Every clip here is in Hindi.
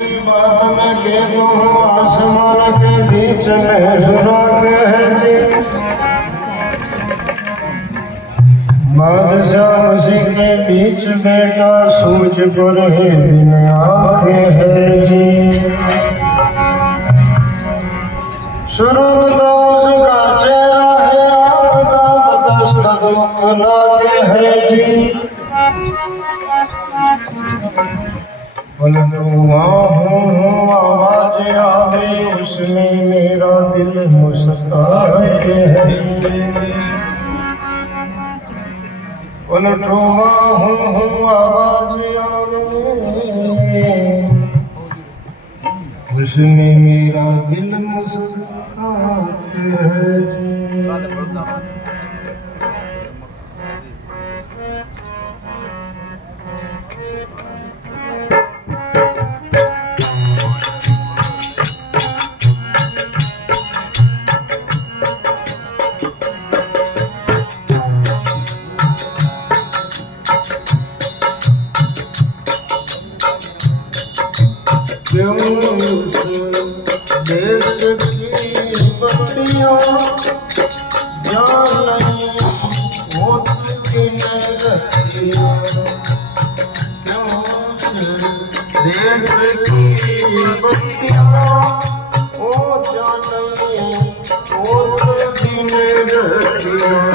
बात में केतु आसमान के बीच में सुराग है जी। बादशाह उसी के बीच बेटा सूझ पर है बिन आंखें है जी। सुरुग तो उसका चेहरा है आपदा बदस्त दुख लागे है जी। पलटूआ हूँ आवाज आवे उसमें मेरा दिल मुस्ताक है। पलटूआ हूँ आवाज आवे उसमें मेरा दिल मुस्ताक है। देश की बत्तियाँ जान नहीं होती रखियाँ। क्यों देश की बत्तियाँ ओ जान नहीं होती रखियाँ।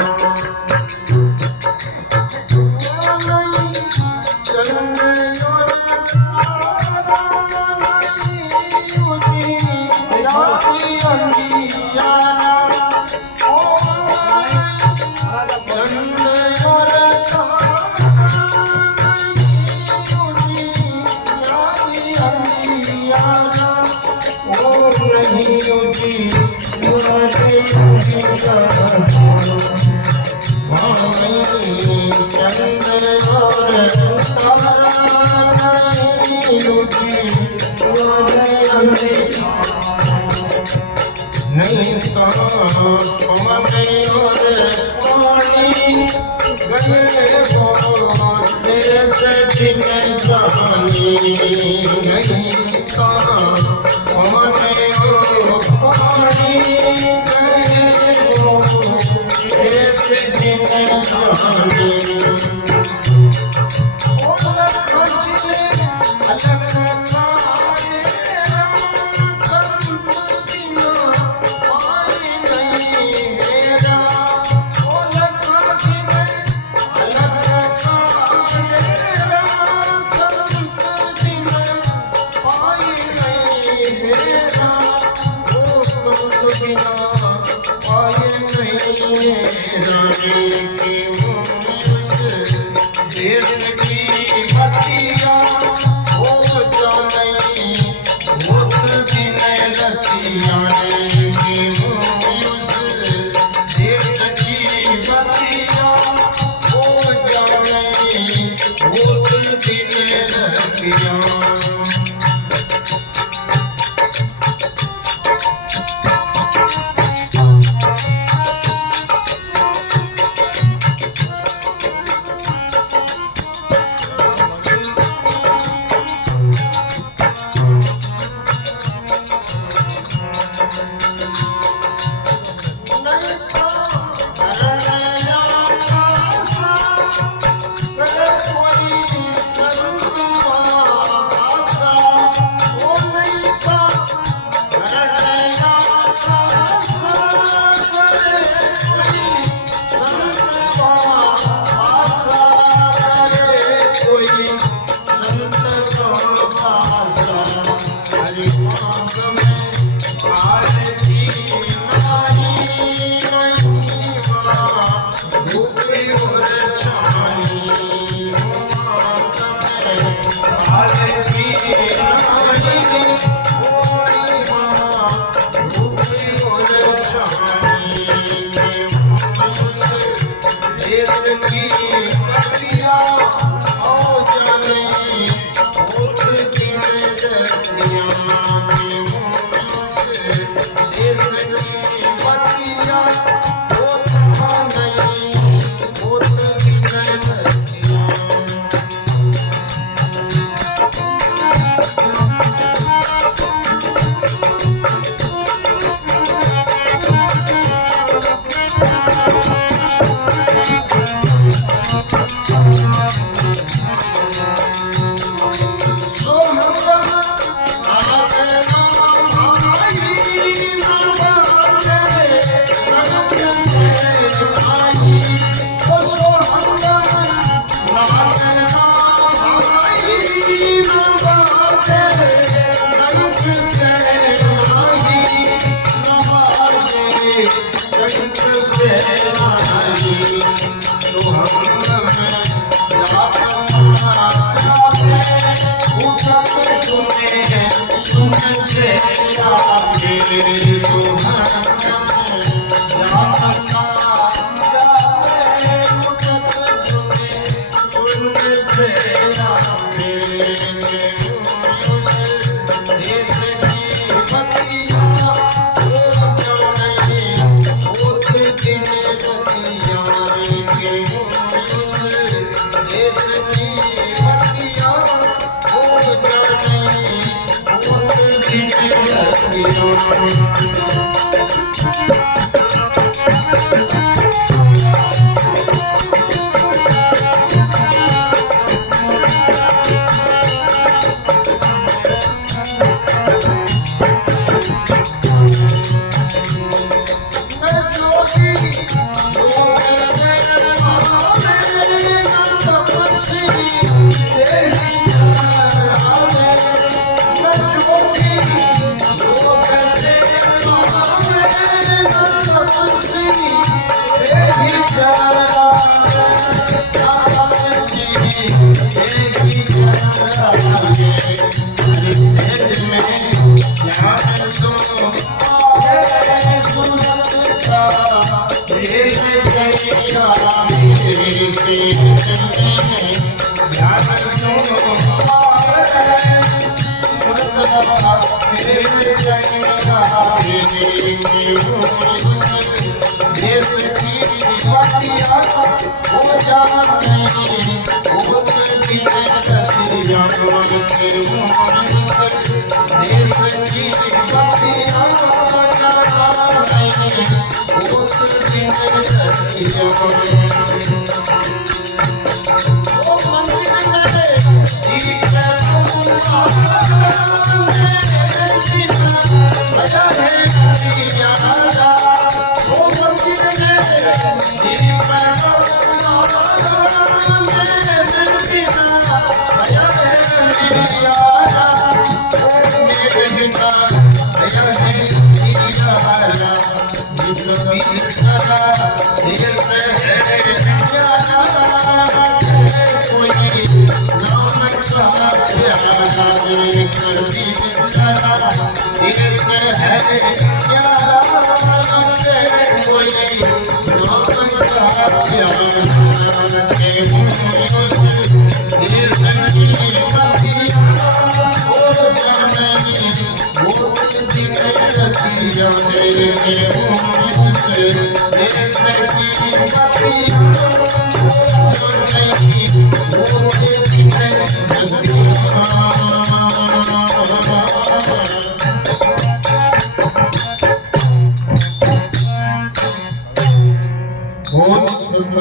नहीं तो पवन और पानी गए वो देश दिन जानी। नहीं तो पवन और पानी गए वो देश दिन जानी। देश की बत्तियाँ हो जाने बहुत दिन रतियाँ। देश की बत्तियाँ हो जाने बहुत दिन रतियाँ। से आई तो हम सुन से आगे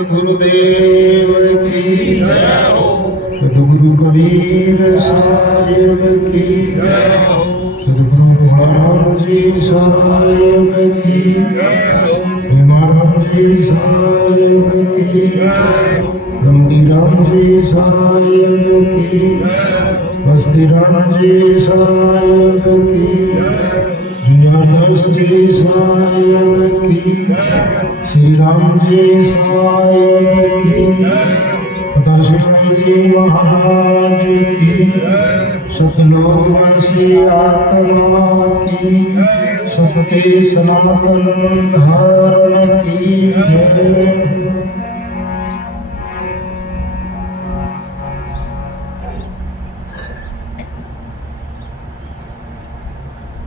गुरुदेव की जय हो, सद्गुरु कबीर साहिब की जय हो, सद्गुरु महाराम जी साहिब की जय हो, भीमाराम जी साहिब की जय हो, गंभीराम जी साहिब की जय हो, बस्तीराम जी साहिब की जय हो, दुनियादास जी साहिब की जय हो, श्री राम जी साहिब की, पताशुनी जी महाराज की, सतलोकवासी आत्मा की, सत्य सनातन धारण की जय।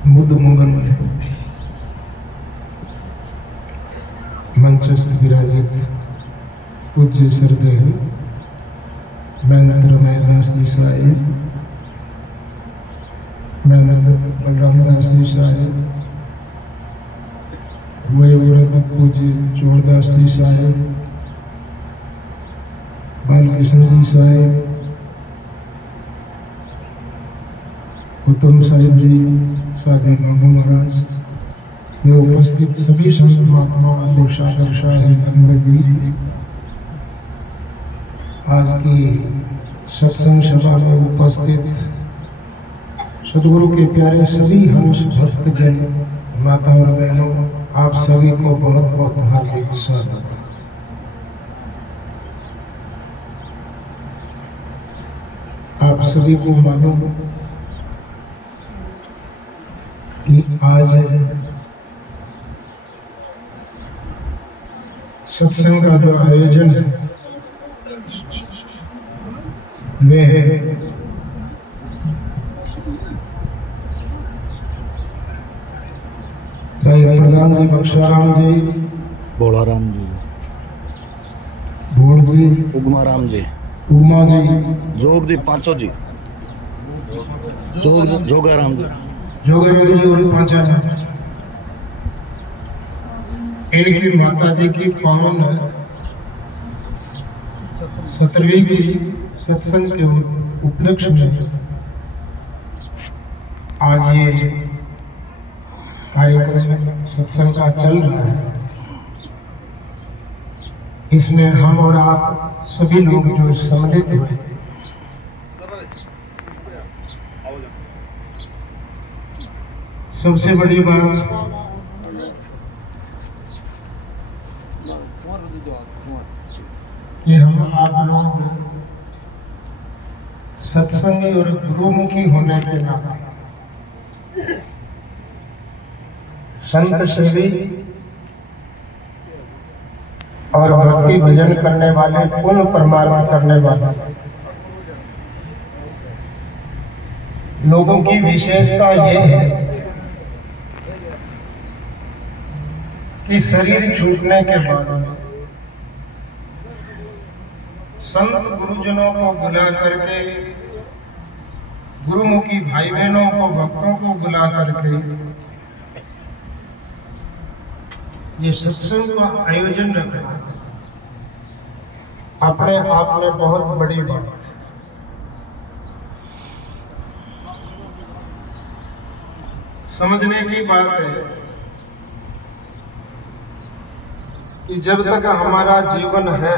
मुद मंगल में मंचस्थ विराजित पूज्य श्रद्धेय महंत रमैदास जी साहिब, महंत बलरामदास जी साहिब, वयोवृद्ध पूज्य चोरदास जी साहिब, बालकृष्ण जी साहिब, उत्तम साहिब जी, सागे मामू महाराज, में उपस्थित सभी संत महात्माओं को सादर शाही बंदगी। आज की सत्संग सभा में उपस्थित सदगुरु के प्यारे सभी हंस भक्तजन माता और बहनों, आप सभी को बहुत बहुत हार्दिक स्वागत। आप सभी को मालूम कि आज सत्संग का जो आयोजन है वे है भाई प्रधान जी बक्साराम जी, बोलाराम जी, भोड़ जी, उगमाराम जी, उमा जी, जोग जी, पांचों जी, जोगाराम जी, जोगाराम जी और पांचाराम जी, इनकी माता जी की पावन 17वीं की सत्संग के उपलक्ष्य में आज ये कार्यक्रम सत्संग का चल रहा है। इसमें हम और आप सभी लोग जो सम्मिलित हुए, सबसे बड़ी बात कि हम आप लोग सत्संगी और गुरुमुखी होने के नाते संत सेवी और भक्ति भजन करने वाले, पुण्य परमार्थ करने वाले लोगों की विशेषता ये है कि शरीर छूटने के बाद संत गुरुजनों को बुला करके, गुरुमुखी भाई बहनों को, भक्तों को बुला करके ये सत्संग का आयोजन रखना अपने आप में बहुत बड़ी बात है। समझने की बात है कि जब तक हमारा जीवन है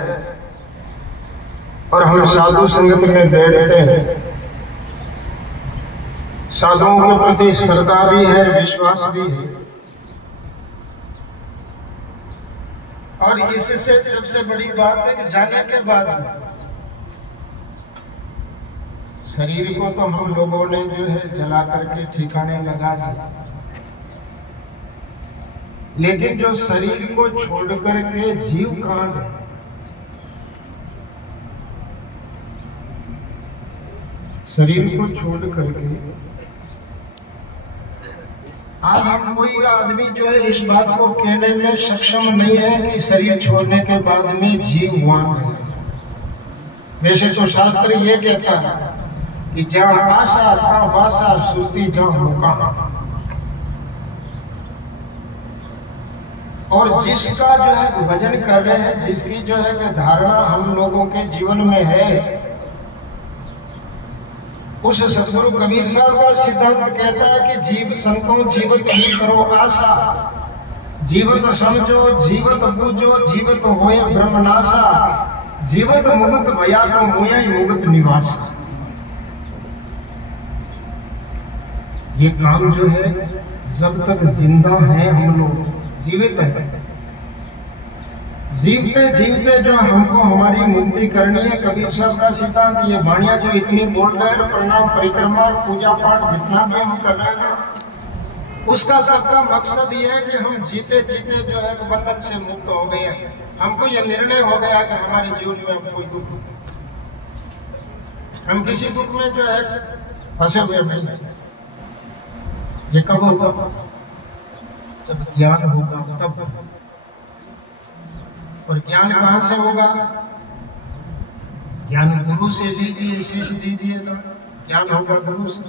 और हम साधु संगत में बैठते हैं, साधुओं के प्रति श्रद्धा भी है, विश्वास भी है, और इससे सबसे बड़ी बात है कि जाने के बाद शरीर को तो हम लोगों ने जो है जला करके ठिकाने लगा दिया, लेकिन जो शरीर को छोड़ करके जीव कहाँ गए? शरीर को छोड़ करके आज हम कोई आदमी जो है इस बात को कहने में सक्षम नहीं है कि शरीर छोड़ने के बाद में जीव वहां गए। वैसे तो शास्त्र ये कहता है कि जहाँ आशा तहाँ वासा, सुरती जहाँ मुकामा। और जिसका जो है भजन कर रहे हैं, जिसकी जो है कि धारणा हम लोगों के जीवन में है, उस सदगुरु कबीर साहब का सिद्धांत कहता है कि जीव संतों जीवत ही करो आशा, जीवत समझो, जीवत बूझो, जीवत होए ब्रह्मनाशा, जीवत मुगत भया तो मोया मुगत निवास। ये काम जो है जब तक जिंदा है, हम लोग जीवित है, जीवते जीवते जो हमको हमारी मुक्ति करनी है। कबीर साहब का सिद्धांत, ये वाणियां जो इतनी बोल रहे हैं, प्रणाम परिक्रमा पूजा पाठ जितना भी हम कर रहे हैं, उसका सबका मकसद ये है कि हम जीते जीते जो है बंधन से मुक्त हो गए हैं। हमको ये निर्णय हो गया कि हमारे जीवन में अब कोई दुख नहीं, हम किसी दुख में जो है फंसे हुए नहीं है। ये कब होगा? जब ज्ञान होगा तब। और ज्ञान कहाँ से होगा? ज्ञान गुरु से लीजिए, शिष्य लीजिए तो ज्ञान होगा गुरु से।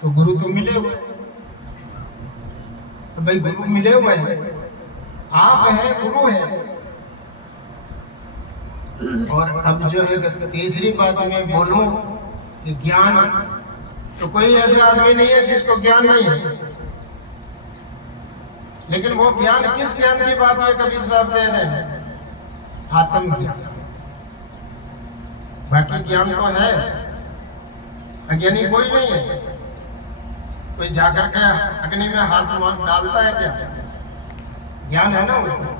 तो गुरु तो मिले हुए, तो भाई गुरु मिले हुए हैं, आप हैं, गुरु है। और अब जो है तीसरी बात मैं बोलूं कि ज्ञान, तो कोई ऐसा आदमी नहीं है जिसको ज्ञान नहीं है, लेकिन वो ज्ञान किस ज्ञान की बात है? कबीर साहब कह रहे हैं आत्म ज्ञान। बाकी ज्ञान तो है, अज्ञानी कोई नहीं है। कोई जाकर के अग्नि में हाथ डालता है क्या? ज्ञान है ना उसको।